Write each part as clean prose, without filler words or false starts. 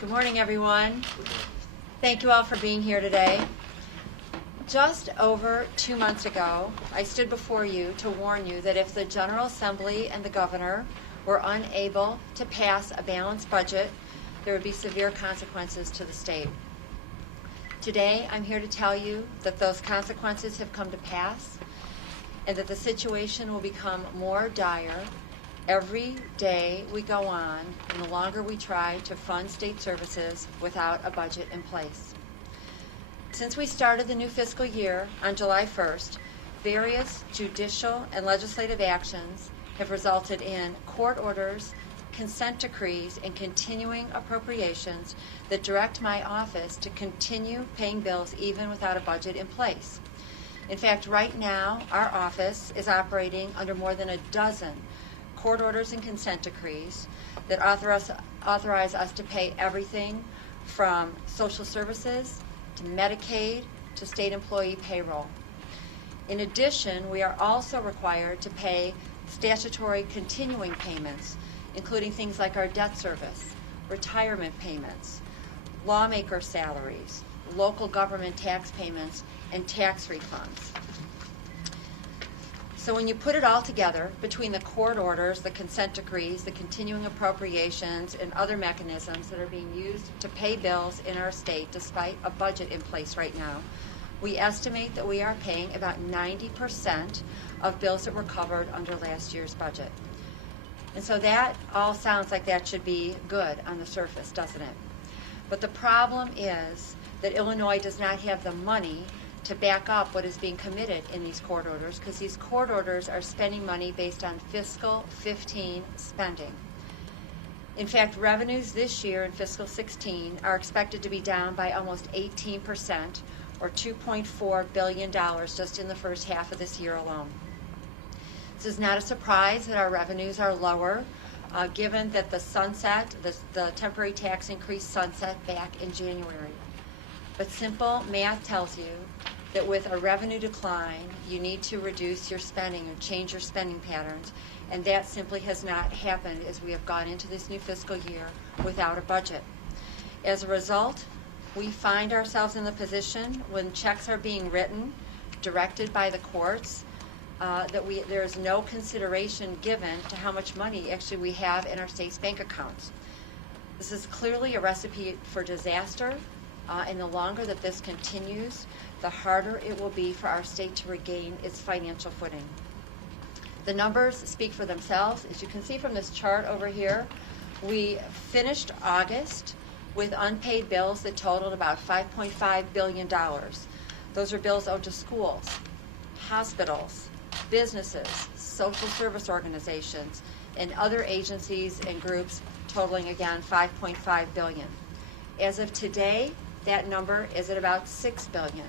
Good morning, everyone. Thank you all for being here today. Just over 2 months ago, I stood before you to warn you that if the General Assembly and the Governor were unable to pass a balanced budget, there would be severe consequences to the state. Today, I'm here to tell you that those consequences have come to pass and that the situation will become more dire every day we go on and the longer we try to fund state services without a budget in place. Since we started the new fiscal year on July 1st, various judicial and legislative actions have resulted in court orders, consent decrees, and continuing appropriations that direct my office to continue paying bills even without a budget in place. In fact, right now, our office is operating under more than a dozen court orders and consent decrees that authorize us to pay everything from social services to Medicaid to state employee payroll. In addition, we are also required to pay statutory continuing payments, including things like our debt service, retirement payments, lawmaker salaries, local government tax payments, and tax refunds. So when you put it all together, between the court orders, the consent decrees, the continuing appropriations, and other mechanisms that are being used to pay bills in our state despite a budget in place right now, we estimate that we are paying about 90% of bills that were covered under last year's budget. And so that all sounds like that should be good on the surface, doesn't it? But the problem is that Illinois does not have the money to back up what is being committed in these court orders, because these court orders are spending money based on fiscal 15 spending. In fact, revenues this year in fiscal 16 are expected to be down by almost 18%, or $2.4 billion just in the first half of this year alone. This is not a surprise that our revenues are lower, given that the temporary tax increase sunset back in January. But simple math tells you that with a revenue decline, you need to reduce your spending or change your spending patterns, and that simply has not happened as we have gone into this new fiscal year without a budget. As a result, we find ourselves in the position when checks are being written, directed by the courts, there is no consideration given to how much money actually we have in our state's bank accounts. This is clearly a recipe for disaster, and the longer that this continues, the harder it will be for our state to regain its financial footing. The numbers speak for themselves. As you can see from this chart over here, we finished August with unpaid bills that totaled about $5.5 billion. Those are bills owed to schools, hospitals, businesses, social service organizations, and other agencies and groups totaling, again, $5.5 billion. As of today, that number is at about $6 billion.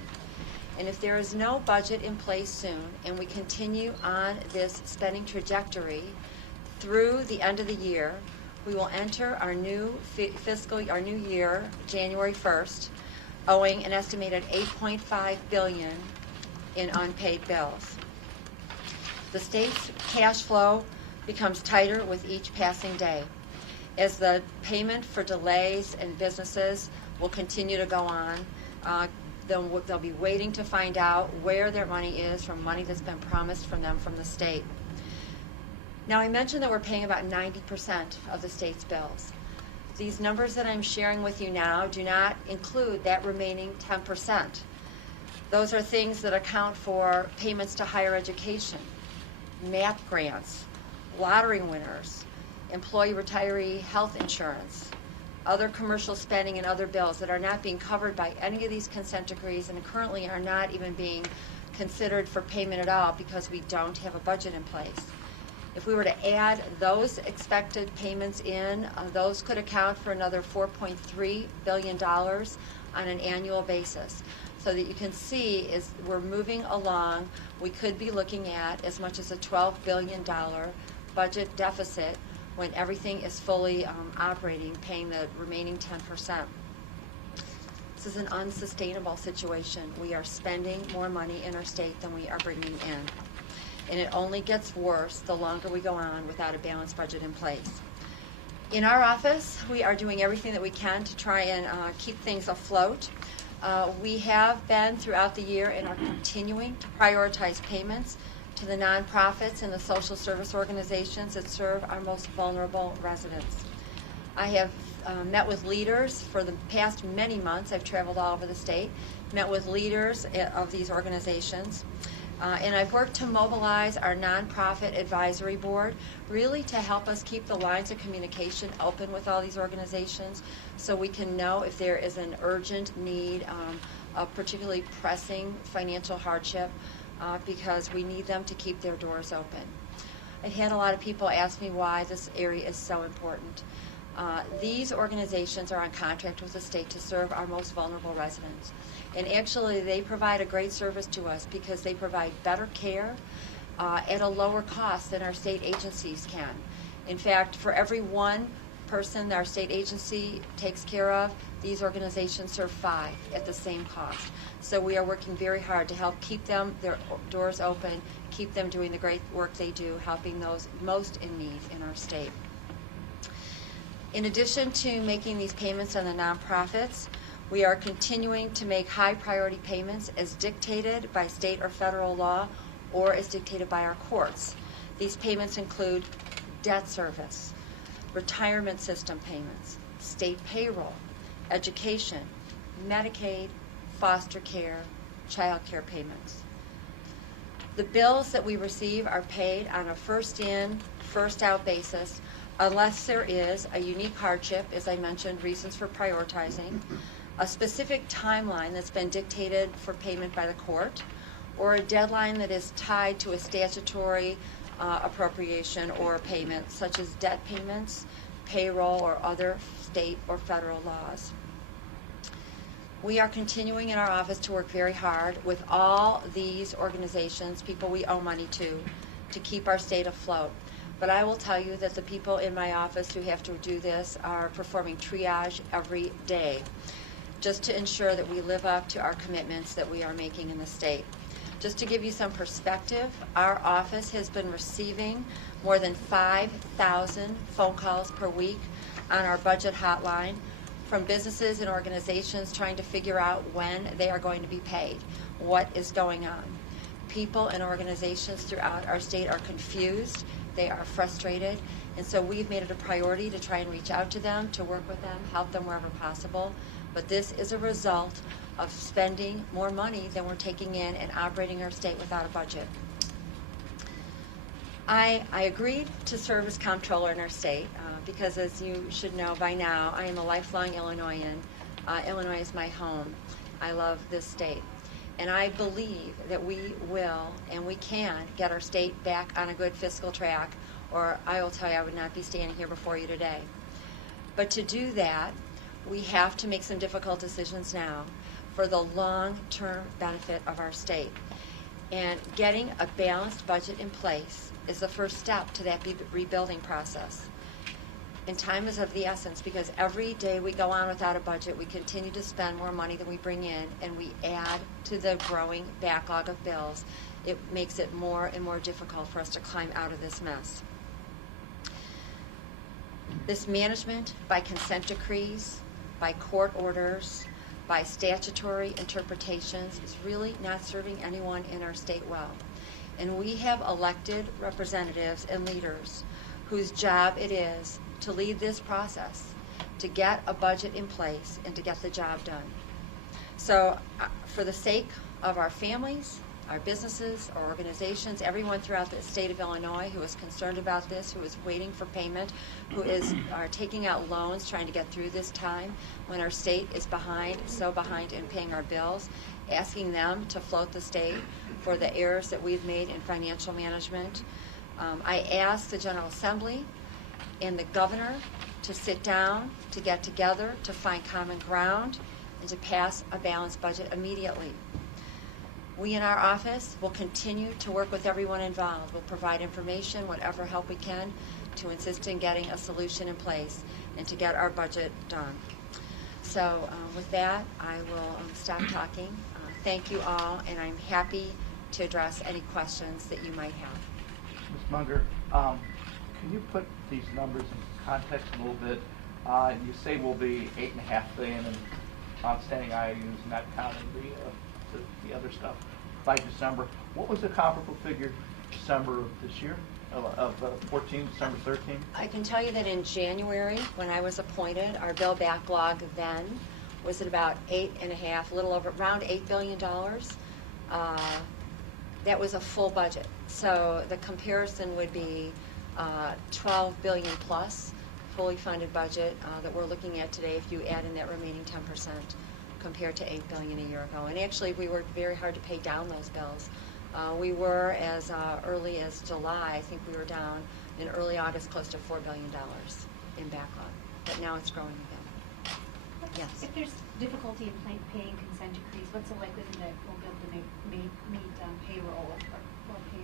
And if there is no budget in place soon and we continue on this spending trajectory through the end of the year, we will enter our new year, January 1st, owing an estimated $8.5 billion in unpaid bills. The state's cash flow becomes tighter with each passing day, as the payment for delays and businesses will continue to go on. They'll be waiting to find out where their money is from money that's been promised from them from the state. Now, I mentioned that we're paying about 90% of the state's bills. These numbers that I'm sharing with you now do not include that remaining 10%. Those are things that account for payments to higher education, MAP grants, lottery winners, employee retiree health insurance, other commercial spending, and other bills that are not being covered by any of these consent decrees and currently are not even being considered for payment at all because we don't have a budget in place. If we were to add those expected payments in, those could account for another $4.3 billion on an annual basis. So that you can see as we're moving along, we could be looking at as much as a $12 billion budget deficit when everything is fully operating, paying the remaining 10%. This is an unsustainable situation. We are spending more money in our state than we are bringing in. And it only gets worse the longer we go on without a balanced budget in place. In our office, we are doing everything that we can to try and keep things afloat. We have been throughout the year and are continuing to prioritize payments to the nonprofits and the social service organizations that serve our most vulnerable residents. I have met with leaders for the past many months. I've traveled all over the state, met with leaders of these organizations. And I've worked to mobilize our nonprofit advisory board really to help us keep the lines of communication open with all these organizations so we can know if there is an urgent need, a particularly pressing financial hardship, because we need them to keep their doors open. I've had a lot of people ask me why this area is so important. These organizations are on contract with the state to serve our most vulnerable residents. And actually, they provide a great service to us because they provide better care at a lower cost than our state agencies can. In fact, for every one person that our state agency takes care of, these organizations serve 5 at the same cost. So we are working very hard to help keep them, their doors open, keep them doing the great work they do, helping those most in need in our state. In addition to making these payments on the nonprofits, we are continuing to make high priority payments as dictated by state or federal law or as dictated by our courts. These payments include debt service, retirement system payments, state payroll, education, Medicaid, foster care, child care payments. The bills that we receive are paid on a first in, first out basis unless there is a unique hardship, as I mentioned, reasons for prioritizing, a specific timeline that's been dictated for payment by the court, or a deadline that is tied to a statutory appropriation or payment, such as debt payments, payroll, or other state or federal laws. We are continuing in our office to work very hard with all these organizations, people we owe money to keep our state afloat. But I will tell you that the people in my office who have to do this are performing triage every day, just to ensure that we live up to our commitments that we are making in the state. Just to give you some perspective, our office has been receiving more than 5,000 phone calls per week on our budget hotline from businesses and organizations trying to figure out when they are going to be paid, what is going on. People and organizations throughout our state are confused, they are frustrated, and so we've made it a priority to try and reach out to them, to work with them, help them wherever possible. But this is a result of spending more money than we're taking in and operating our state without a budget. I agreed to serve as comptroller in our state because, as you should know by now, I am a lifelong Illinoisan. Illinois is my home. I love this state. And I believe that we will and we can get our state back on a good fiscal track, or I will tell you I would not be standing here before you today. But to do that, we have to make some difficult decisions now for the long-term benefit of our state. And getting a balanced budget in place is the first step to that rebuilding process. And time is of the essence because every day we go on without a budget, we continue to spend more money than we bring in, and we add to the growing backlog of bills. It makes it more and more difficult for us to climb out of this mess. This management by consent decrees, by court orders, by statutory interpretations is really not serving anyone in our state well. And we have elected representatives and leaders whose job it is to lead this process, to get a budget in place and to get the job done. So for the sake of our families, our businesses, our organizations, everyone throughout the state of Illinois who is concerned about this, who is waiting for payment, who are taking out loans trying to get through this time when our state is so behind in paying our bills, asking them to float the state for the errors that we've made in financial management. I asked the General Assembly and the governor to sit down, to get together, to find common ground, and to pass a balanced budget immediately. We in our office will continue to work with everyone involved. We'll provide information, whatever help we can, to insist in getting a solution in place and to get our budget done. So with that, I will stop talking. Thank you all, and I'm happy to address any questions that you might have. Ms. Munger, can you put these numbers in context a little bit. You say we'll be $8.5 billion in outstanding IOUs, not counting the other stuff, by December. What was the comparable figure December of this year, of 14, December 13? I can tell you that in January, when I was appointed, our bill backlog then was at about 8.5, a little over, around $8 billion. That was a full budget. So the comparison would be 12 billion plus fully funded budget that we're looking at today if you add in that remaining 10% compared to 8 billion a year ago. And actually we worked very hard to pay down those bills. We were as early as July, I think we were down in early August close to $4 billion in backlog. But now it's growing again. Yes. If there's difficulty in paying consent decrees, what's the likelihood that we'll be able to meet payroll or pay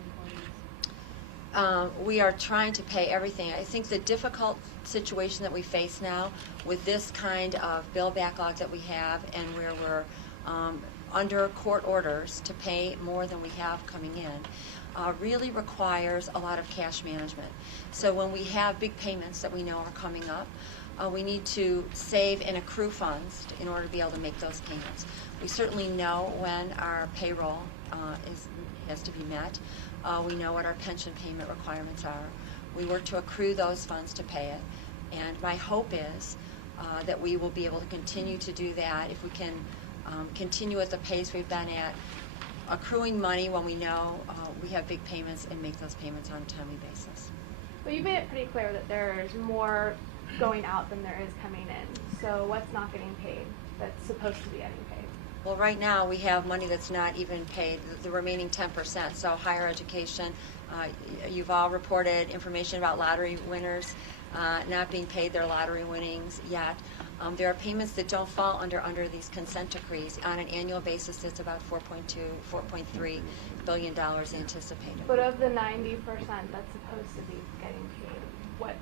employees? We are trying to pay everything. I think the difficult situation that we face now with this kind of bill backlog that we have and where we're under court orders to pay more than we have coming in really requires a lot of cash management. So when we have big payments that we know are coming up, we need to save and accrue funds in order to be able to make those payments. We certainly know when our payroll has to be met. We know what our pension payment requirements are. We work to accrue those funds to pay it. And my hope is that we will be able to continue to do that if we can continue at the pace we've been at, accruing money when we know we have big payments and make those payments on a timely basis. Well, you made it pretty clear that there's more going out than there is coming in. So what's not getting paid that's supposed to be getting paid? Well, right now we have money that's not even paid, the remaining 10%. So higher education, you've all reported information about lottery winners not being paid their lottery winnings yet. There are payments that don't fall under these consent decrees. On an annual basis, it's about $4.2, $4.3 billion anticipated. But of the 90% that's supposed to be getting paid, what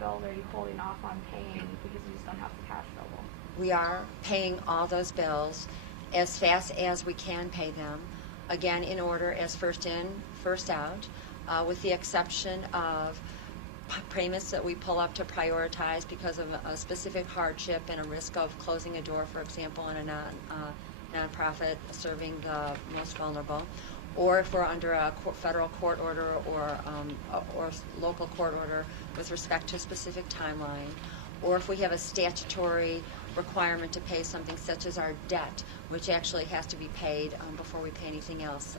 bills are you holding off on paying because you just don't have the cash available? We are paying all those bills as fast as we can pay them, again in order as first in, first out, with the exception of payments that we pull up to prioritize because of a specific hardship and a risk of closing a door, for example, in a nonprofit serving the most vulnerable, or if we're under a federal court order or local court order with respect to a specific timeline, or if we have a statutory requirement to pay something such as our debt, which actually has to be paid before we pay anything else.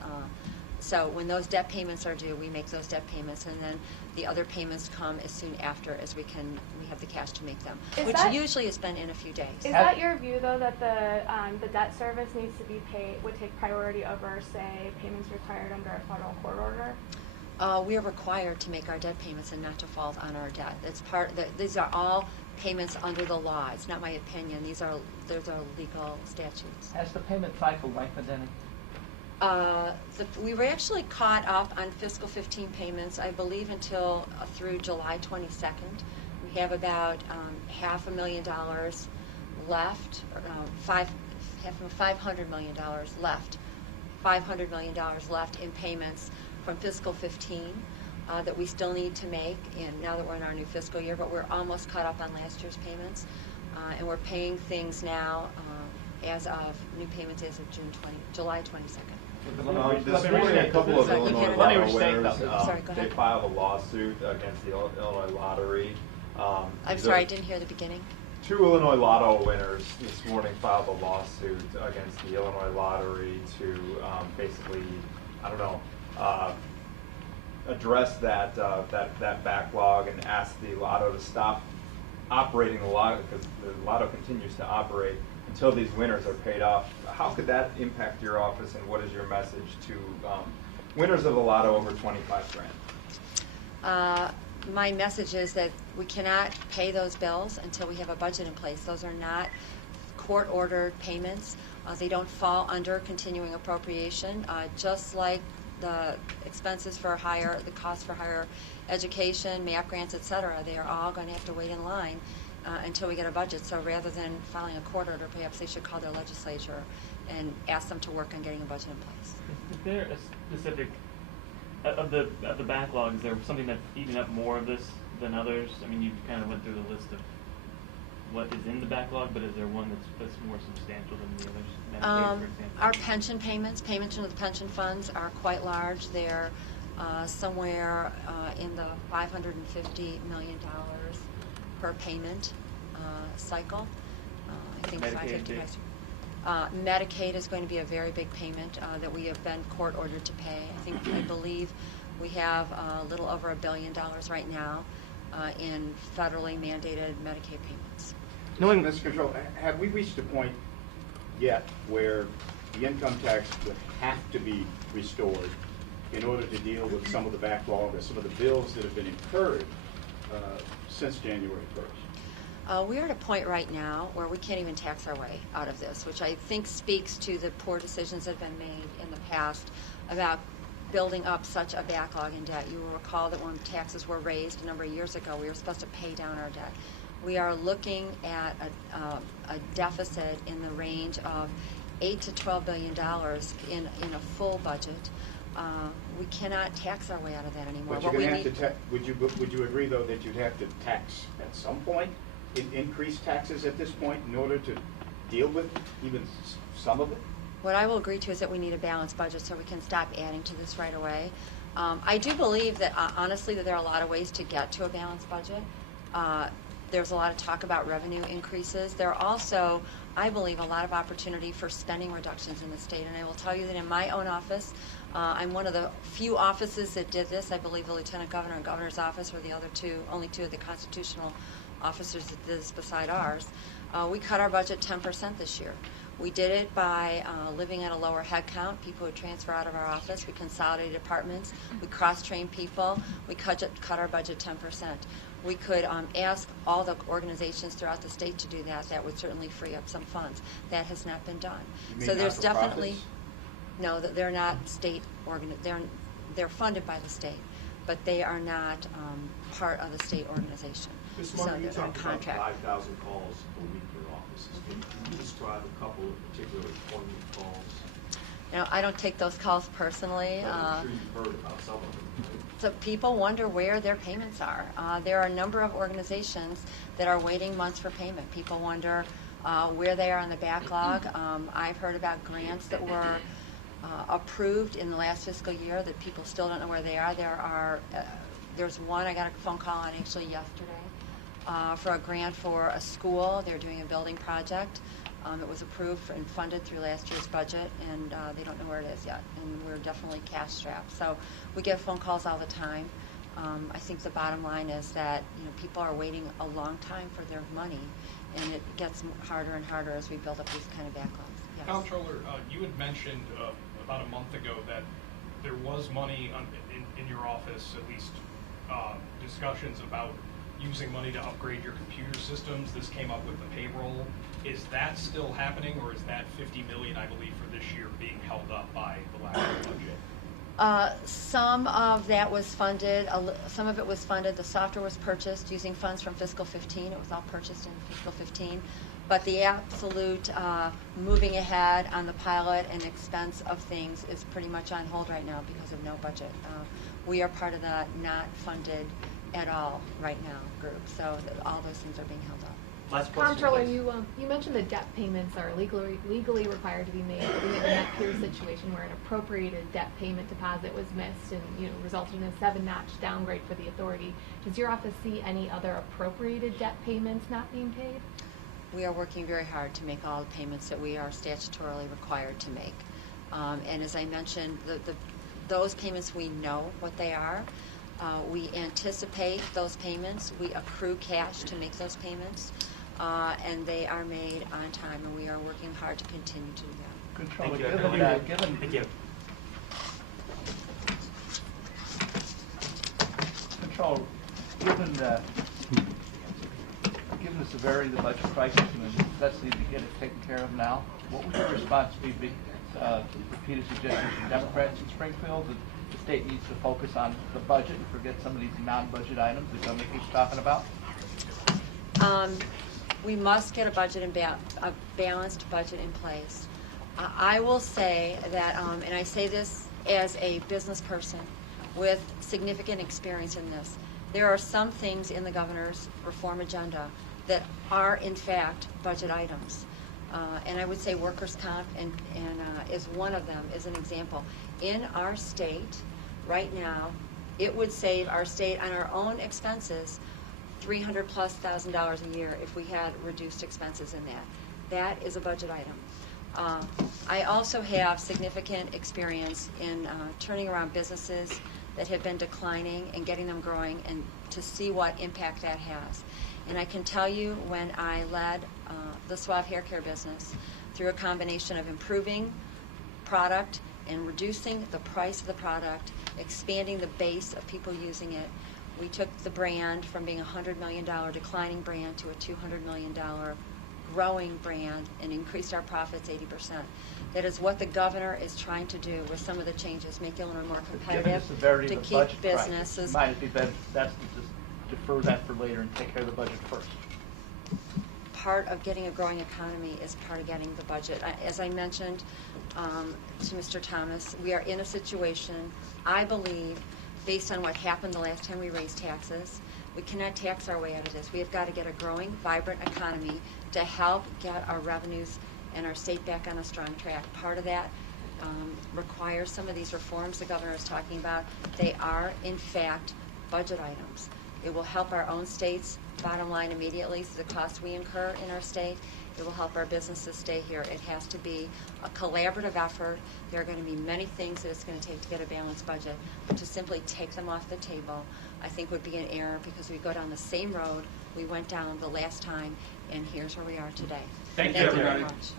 So when those debt payments are due, we make those debt payments, and then the other payments come as soon after as we have the cash to make them, which usually has been in a few days. Is that your view, though, that the debt service needs to be paid, would take priority over, say, payments required under a federal court order? We are required to make our debt payments and not default on our debt. It's these are all payments under the law. It's not my opinion. Those are legal statutes. Has the payment cycle lengthened any? We were actually caught up on fiscal 15 payments, I believe, until through July 22nd. We have about $500,000 left, $500 million left, $500 million left in payments from fiscal 15 that we still need to make, and now that we're in our new fiscal year, but we're almost caught up on last year's payments, and we're paying things now as of new payments as of July 22nd. This morning, a couple of Illinois lotto winners, they ahead. filed a lawsuit against the Illinois Lottery. I'm sorry, I didn't hear the beginning. 2 Illinois lotto winners this morning filed a lawsuit against the Illinois Lottery to basically, address that backlog and ask the lotto to stop operating the lotto, because the lotto continues to operate until these winners are paid off. How could that impact your office, and what is your message to winners of the lotto over 25 grand? My message is that we cannot pay those bills until we have a budget in place. Those are not court-ordered payments. They don't fall under continuing appropriation, just like the expenses for the cost for higher education, MAP grants, et cetera. They are all going to have to wait in line until we get a budget. So rather than filing a court order, perhaps they should call their legislature and ask them to work on getting a budget in place. Is there a specific of the backlog? Is there something that's eating up more of this than others? I mean, you kind of went through the list of what is in the backlog, but is there one that's more substantial than the others? Medicaid, for example. Our pension payments into the pension funds are quite large. They're somewhere in the $550 million per payment cycle. I think Medicaid, 550. Medicaid is going to be a very big payment that we have been court ordered to pay. I believe we have a little over $1 billion right now in federally mandated Medicaid payments. Knowing this control, have we reached a point yet where the income tax would have to be restored in order to deal with some of the backlog or some of the bills that have been incurred since January 1st? We are at a point right now where we can't even tax our way out of this, which I think speaks to the poor decisions that have been made in the past about building up such a backlog in debt. You will recall that when taxes were raised a number of years ago, we were supposed to pay down our debt. We are looking at a deficit in the range of $8 to $12 billion in a full budget. We cannot tax our way out of that anymore. But you're going to have to. Would you agree though that you'd have to tax at some point, increase taxes at this point in order to deal with even some of it? What I will agree to is that we need a balanced budget so we can stop adding to this right away. I do believe that, honestly, that there are a lot of ways to get to a balanced budget. There's a lot of talk about revenue increases. There are also, I believe, a lot of opportunity for spending reductions in the state. And I will tell you that in my own office, I'm one of the few offices that did this. I believe the Lieutenant Governor and Governor's office were the only two of the constitutional officers that did this beside ours. We cut our budget 10% this year. We did it by living at a lower head count. People would transfer out of our office. We consolidated departments. We cross-trained people. We cut our budget 10%. We could ask all the organizations throughout the state to do that. That would certainly free up some funds. That has not been done. So there's definitely no. They're not state They're funded by the state, but they are not part of the state organization. Ms. Munger, you they're talked about contract. 5,000 calls a week in your offices. Can you describe a couple of particularly poignant calls? I don't take those calls personally. I'm sure you've heard about some of them. Right? So people wonder where their payments are. There are a number of organizations that are waiting months for payment. People wonder where they are on the backlog. I've heard about grants that were approved in the last fiscal year that people still don't know where they are. There's one I got a phone call on actually yesterday for a grant for a school. They're doing a building project. It was approved and funded through last year's budget, and they don't know where it is yet. And we're definitely cash strapped. So we get phone calls all the time. I think the bottom line is that people are waiting a long time for their money, and it gets harder and harder as we build up these kind of backlogs. Yes. Comptroller, you had mentioned about a month ago that there was money in your office, at least discussions about using money to upgrade your computer systems. This came up with the payroll. Is that still happening, or is that $50 million, I believe, for this year being held up by the lack of budget? Some of that was funded. Some of it was funded. The software was purchased using funds from Fiscal 15. It was all purchased in Fiscal 15. But the absolute moving ahead on the pilot and expense of things is pretty much on hold right now because of no budget. We are part of the not funded at all right now group, so all those things are being held up. Last question, Comptroller, please. you mentioned the debt payments are legally required to be made. We have a net peer situation where an appropriated debt payment deposit was missed and resulted in a 7-notch downgrade for the authority. Does your office see any other appropriated debt payments not being paid? We are working very hard to make all the payments that we are statutorily required to make. And as I mentioned, those payments, we know what they are. We anticipate those payments. We accrue cash to make those payments. And they are made on time, and we are working hard to continue to do that. Controller, Thank you. given Thank you. Control, given the severity of the budget crisis and the necessity to get it taken care of now, what would your response be to repeated suggestions from Democrats in Springfield that the state needs to focus on the budget and forget some of these non-budget items that somebody keeps talking about? We must get a balanced budget in place. I will say that, and I say this as a business person with significant experience in this, there are some things in the governor's reform agenda that are in fact budget items. And I would say workers' comp is one of them, as an example. In our state, right now, it would save our state on our own expenses $300,000+ a year if we had reduced expenses in that. That is a budget item. I also have significant experience in turning around businesses that have been declining and getting them growing, and to see what impact that has. And I can tell you, when I led the Suave hair care business, through a combination of improving product and reducing the price of the product, expanding the base of people using it, we took the brand from being a $100 million declining brand to a $200 million growing brand, and increased our profits 80%. That is what the governor is trying to do with some of the changes, make Illinois more Given the competitive, severity to of the keep budget crisis, businesses. might it be better best to just defer that for later and take care of the budget first? Part of getting a growing economy is part of getting the budget. As I mentioned to Mr. Thomas, we are in a situation, I believe, based on what happened the last time we raised taxes, we cannot tax our way out of this. We have got to get a growing, vibrant economy to help get our revenues and our state back on a strong track. Part of that requires some of these reforms the governor is talking about. They are, in fact, budget items. It will help our own state's bottom line immediately through the costs we incur in our state. It will help our businesses stay here. It has to be a collaborative effort. There are going to be many things that it's going to take to get a balanced budget, but to simply take them off the table, I think would be an error, because we go down the same road we went down the last time, and here's where we are today. Thank you, very everybody. much.